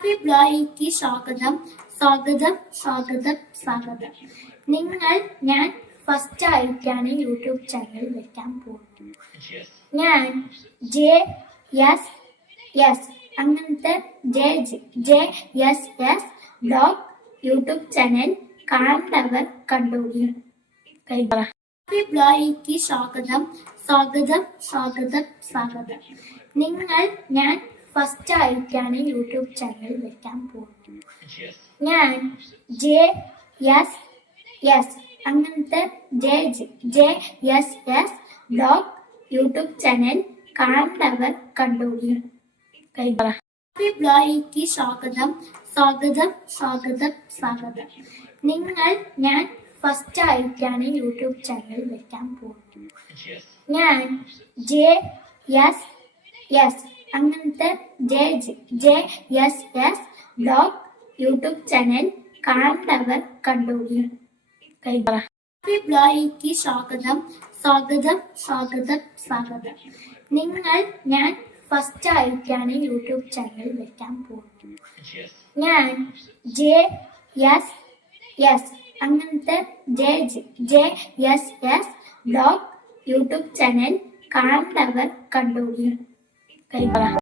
ബ്ലോയിക്ക് സ്വാഗതം സ്വാഗതം സ്വാഗതം സ്വാഗതം. ഞാൻ ഫസ്റ്റ് ആയിട്ടാണ് യൂട്യൂബ് ചാനൽ വെക്കാൻ പോകുന്നത്. ഞാൻ JSS അങ്ങനത്തെ JSS ബ്ലോഗ് യൂട്യൂബ് ചാനൽ കാണേണ്ടവർ കണ്ടോളി. ബ്ലോയിക്ക് സ്വാഗതം സ്വാഗതം സ്വാഗതം സ്വാഗതം. ഞാൻ ഫസ്റ്റ് ആയിട്ടാണ് യൂട്യൂബ് ചാനൽ വെക്കാൻ പോകുന്നത്. ഞാൻ JSS അങ്ങനത്തെ JSS ബ്ലോഗ് യൂട്യൂബ് ചാനൽ കാണേണ്ടവർ കണ്ടോളി. ബ്ലോയിക്ക് സ്വാഗതം സ്വാഗതം സ്വാഗതം സ്വാഗതം. ഞാൻ ഫസ്റ്റ് ആയിട്ടാണ് യൂട്യൂബ് ചാനൽ വെക്കാൻ പോകുന്നത്. ഞാൻ JSS അങ്ങനത്തെ JSS ബ്ലോഗ് യൂട്യൂബ് ചാനൽ കാണേണ്ടവർ കണ്ടോളി. ബ്ലോയിക്ക് സ്വാഗതം സ്വാഗതം സ്വാഗതം സ്വാഗതം. ഞാൻ ഫസ്റ്റ് ആയിട്ടാണ് യൂട്യൂബ് ചാനൽ വെക്കാൻ പോകുന്നത്. ഞാൻ JSS അങ്ങനത്തെ JSS ബ്ലോഗ് യൂട്യൂബ് ചാനൽ കാണേണ്ടവർ കണ്ടോളി.